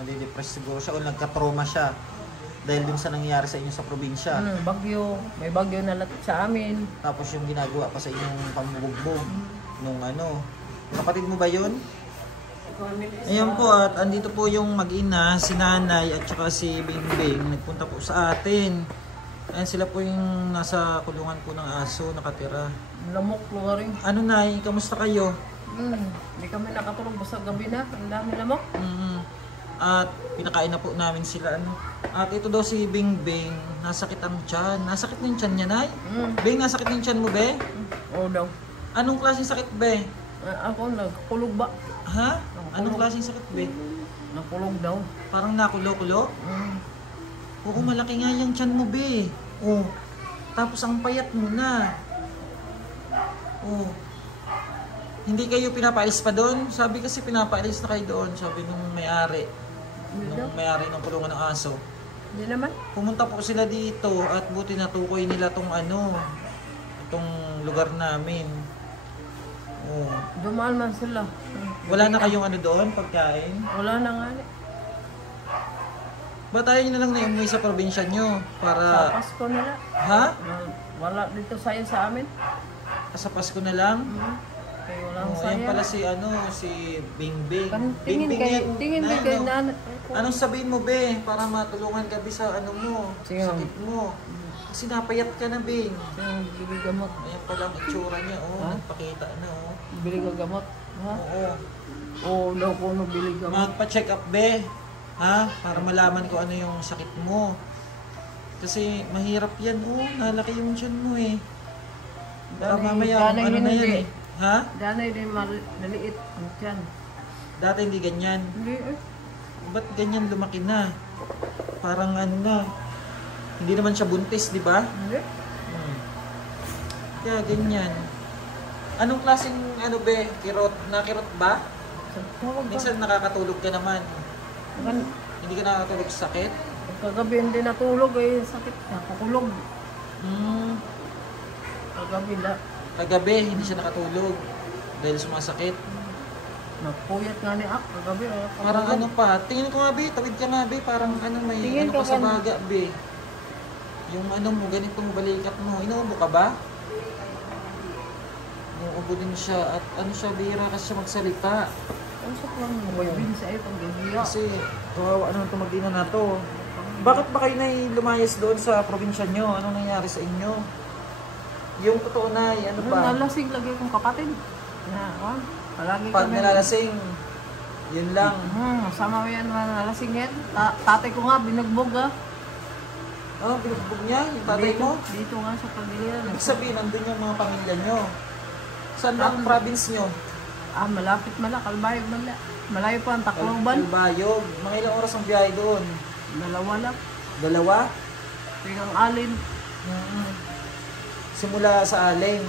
nadidepress siguro siya o nagka-trauma siya dahil dun sa nangyayari sa inyo sa probinsya. Bagyo. May bagyo na lahat sa amin. Tapos yung ginagawa pa sa inyong pambubugbog nung ano. Kapatid mo ba yun? Ayan po, at andito po yung mag-ina, si nanay at saka si Bingbing. Nagpunta po sa atin. Ayan sila po yung nasa kulungan po ng aso, nakatira. Lamok lugar rin. Ano nay, kamusta kayo? Hindi kami nakatulog basta gabi na. Ang dami lamok. At pinakain na po namin sila. Ano. At ito daw si Bingbing, nasakit ang tiyan. Nasakit na yung tiyan niya, nay? Bing, nasakit na yung tiyan mo, be? Oo daw. Anong klaseng sakit, be? Ako nagkulog ba? Ha? Anong klaseng sakit, be? Nakulog daw. Parang nakulo-kulo? Oo, malaki nga yung tiyan mo, be. Oo. Tapos ang payat mo na. Oo. Hindi kayo pinapaalis pa doon? Sabi kasi pinapaalis na kayo doon. Sabi nung may-ari. Nung may-ari ng kulungan ng aso. Hindi naman. Pumunta po sila dito at buti natukoy nila tong ano, itong lugar namin. Oh. Dumaan man sila. Wala na kayong ano doon, pagkain? Wala na nga. Ba't ayaw nyo na lang na umuwi sa probinsya nyo? Para... Sa Pasko nila. Ha? Wala dito sayo sa amin. Sa Pasko na lang? Kaya walang Oh, saya. yan pala si ano, si Bingbing. Tingin kayo na. Anong sabihin mo, be? Para matulungan ka, be, sa ano mo, Sige. sakit mo. Kasi napayat ka na, Bing. Yung bili gamot. Ayan pala ang itsura niya, oh. Nagpakita na, oh. Bili ka gamot. Ha? Oo. Oo daw ko no bili gamot. Magpa-check up, be. Ha? Para malaman ko ano yung sakit mo. Kasi mahirap yan, oh. Nalaki yung tiyan mo, eh. Baka mamaya, ano na yan, eh. Ha? Danay din maliit ang tiyan. Dati hindi ganyan. Hindi eh. Ba't ganyan lumaki na? Parang ano na. Hindi naman siya buntis, di ba? Hindi. Kaya ganyan. Anong klaseng ano be? Kirot? Nakirot ba? Minsan nakakatulog ka naman. Hindi ka nakakatulog sa sakit? Kagabi hindi natulog eh. Sakit. Nakakulog. Kagabi na. Kagabi, hindi siya nakatulog. Dahil sumasakit. Napuyat nga ni Ak. Kagabi. Parang ano pa. Tingin ko nga be. Tawid ka nga be. Parang ano may Tingin ano ka pa sa baga be. Yung ano mo, ganitong balikat mo. Inuubo ka ba? Inuubo din siya. At ano siya, bihira kasi siya magsalita. Ang saklang magbibin sa iyo pag gabiya. Kasi kawawa naman itong mag-ina na to. Bakit ba kayo na lumayas doon sa probinsya nyo? Anong nangyari sa inyo? Yung totoo na, ano ba? Nalasing lagi akong kapatid. Palagi Pag kami. nalalasing, yun lang. Sama mo yan, nalasing yan. Tatay ko nga, binugbog ah. Oh, binugbog niya, yung tatay mo? Dito nga sa pamilya. Ibig sabihin, nandun yung mga pamilya nyo. Saan ba ang province nyo? Malapit Kalbayog mala. Malayo pa ang Tacloban. Kalbayog. Mga ilang oras ang biyahe doon? 2 lang. 2? Pingang alin. Simula sa Aling.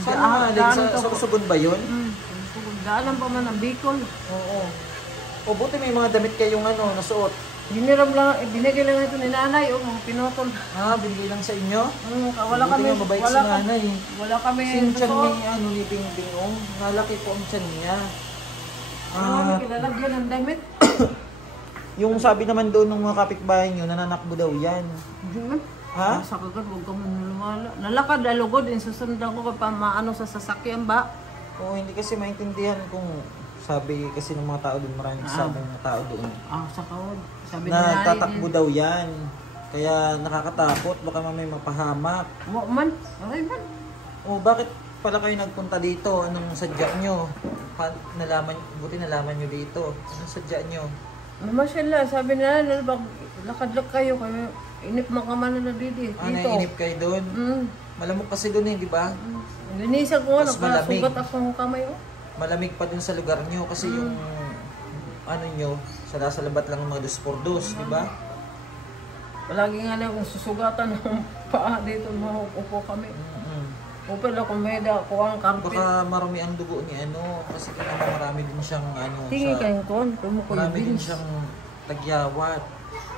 Saan ang Aling? Sa Susugon ba yun? Daanan pa man ang Bicol. Oo. O buti may mga damit kayong ano, nasuot. Hiniram lang, binigay lang ito ni nanay, mga pinotol. Binigay lang sa inyo? Wala kami, mabait si nanay. Wala kami. Yung tiyan ni ano ni Bingbing, oh. Nalaki po ang tiyan niya. Kami kilalagyan ng damit. Yung sabi naman doon ng mga kapitbahay nyo, nananakbo daw yan. Ha? Sa kagad, huwag kami nalumala. Nalakad, alugod, susundan ko pa maano sa sasakyan ba? Oo, hindi kasi maintindihan kung sabi kasi ng mga tao doon, maraming sabi ng mga tao doon. Sa kawad. Sabi na tatakbo daw yan. Kaya nakakatakot, baka mamay mapahamak. Man, aray man. O bakit pala kayo nagpunta dito? Anong sadya nyo? Buti nalaman nyo dito. Anong sadya nyo? Mashallah, sabi na lakad-lak kayo. Kaya inip makaman na dito. Naiinip kayo doon? Malamok kasi doon eh, di ba? Linisag ko, malamig. nakasugat akong kamay. Malamig pa dun sa lugar nyo kasi yung ano nyo, sa labat lang ng mga 2x2, di ba? Palagi nga lang kung susugatan ng paa dito, mauupo kami. Upil ako may ko ang carpet. Baka marami ang dugo ni ano, kasi kaya marami din siyang ano, tingin kayong kon, marami din siyang tagyawat.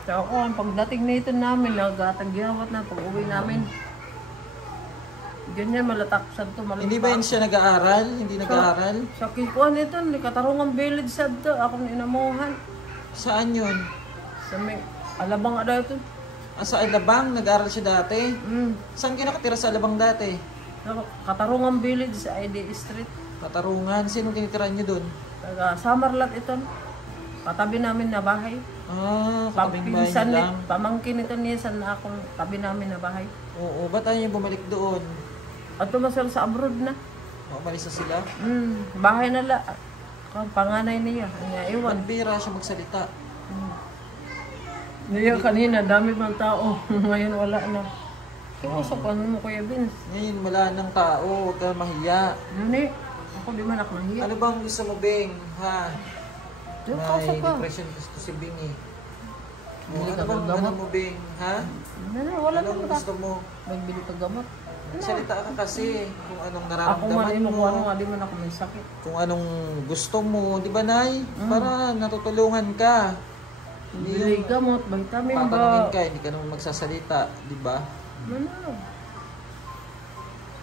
So ako, ang pagdating nito namin, nagtagyawat na pag-uwi namin. Ganyan, malataksan to, malumpa. Hindi ba yun siya nag-aaral? Hindi nag-aaral? Sa kikuan ito, katarungang village sad to, akong inamuhan. Saan yun? Sa may Alabang ada ito. Sa Alabang, nag-aral siya dati. Mm. Saan ka nakatira sa Alabang dati? Katarungan Village sa ID Street. Katarungan. Sino tinitira niyo doon? Taga Samarlat ito. Katabi namin na bahay. Katabing bahay niyo lang. Pamangkin ito niya sa akong tabi namin na bahay. Oo, ba't ayaw niyo bumalik doon? At tumasal sa abroad na. Umalis na sila? Bahay na la. Panganay niya. Iwan. Ba't bira siya magsalita? Niya kanina, dami bang tao. Ngayon wala na. Kiusap mo Kuya Vince. Ngayon wala nang tao, huwag ka mahiya. Nani, ako di man ako nahiya. Ano bang gusto mo, Bing? Ha? Yung May kausap ka. depression gusto si Bing eh. Bili Ano ka bang ng gamot? ano mo, Bing? Ha? Nani, wala Anong naman ka. gusto mo? Magbili ka gamot. Salita ka kasi kung anong Ako nararamdaman man, mo. kung ano nga, di man ako may sakit. Kung anong gusto mo, di ba, Nay? Para natutulungan ka. Hindi Bili yung gamot, vitamin patanungin ba? ka, hindi ka naman magsasalita, di ba? Ano?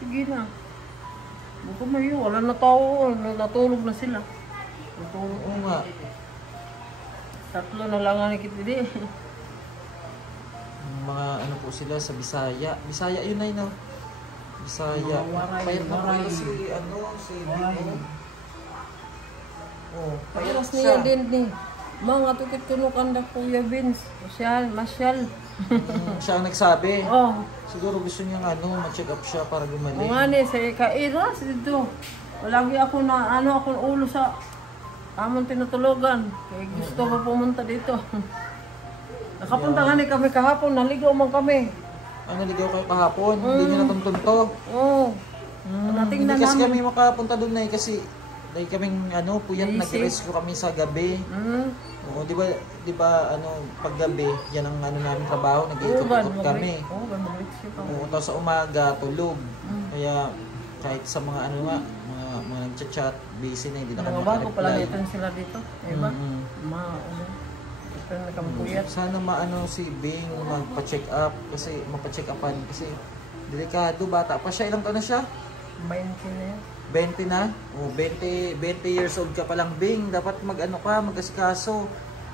Sige na. Buko mo yun, wala na tao. Natulog na sila. Natulog. Oo nga. Tatlo na lang ang nakitili. Yung mga ano po sila sa Bisaya. Bisaya yun, Nay, no? Bisaya. Waray, Payat na waray. pala si Bing. Oh, payat Pagkas siya. niya din ni. Mga tukit kunukan na Kuya Vince. Masyal. Siya ang nagsabi. Oh. Siguro gusto niya ma-check up siya para gumaling. Mga ni, sa kairas dito. Walagi ako na, akong ulo sa among tinutulugan. Kaya gusto ko pumunta dito. Nakapunta nga ni kami kahapon, naligaw man kami. Naligaw kayo kahapon, hindi niyo natuntun to. Oo. Hindi Natingnan kasi namin. kami makapunta doon na kasi dahil kaming puyat Busy. nag-rescue kami sa gabi. Oo, di ba pag gabi, yan ang namin trabaho, nag-iikot-ikot kami. Oo, tapos sa umaga, tulog. Kaya kahit sa mga mga nag-chat, busy na, hindi na kami Mga bago pala makareply. dito sila dito. Diba? Ito na nakampuyat. Sana si Bing magpa-check up kasi mapa-check upan kasi delikado, bata pa siya. Ilang taon na siya? 20 na yan. 20 na? O 20 years old ka pa lang, Bing. Dapat mag-asikaso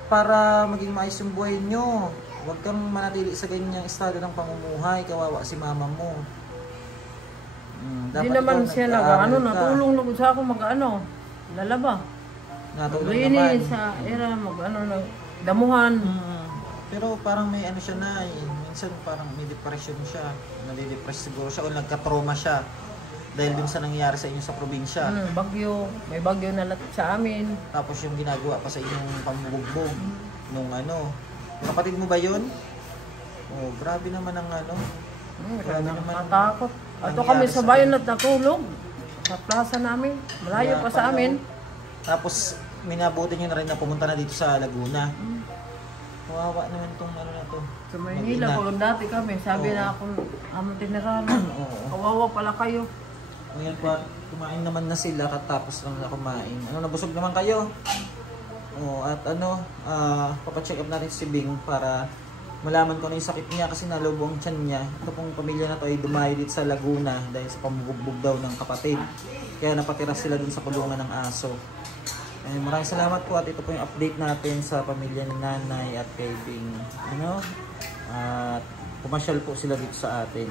para maging maayos yung buhay nyo. Huwag kang manatili sa ganyang estado ng pamumuhay. Kawawa si mama mo. Hindi naman siya natulong na sa ako lalaba. Natulong Rini naman. sa era damuhan. Pero parang may siya na minsan parang may depression siya. Nade-depress siguro siya o nagka-trauma siya. Dahil dun sa nangyayari sa inyo sa probinsya. Bagyo. May bagyo na lahat sa amin. Tapos yung ginagawa pa sa inyong pambubugbog nung kapatid mo ba yun? Oh, grabe naman ang grabe naman ang Matakot. Ato nangyari kami sa sa bayan at natulog. Sa plaza namin. Malayo pa sa amin. Tapos minabuti nyo na rin na pumunta na dito sa Laguna. Kawawa naman itong na to. Sa Maynila, kung dati kami, sabi na akong among tinirahan. Kawawa pala kayo. Ngayon pa, kumain naman na sila katapos lang na kumain. Nabusog naman kayo? At papacheck up natin si Bing para malaman ko yung sakit niya kasi nalobo ang tiyan niya. Ito pong pamilya na to ay dumayo dito sa Laguna dahil sa pamubugbog daw ng kapatid. Kaya napatira sila dun sa kulungan ng aso. Maraming salamat po at ito po yung update natin sa pamilya ni Nanay at kay Bing. At pumasyal po sila dito sa atin.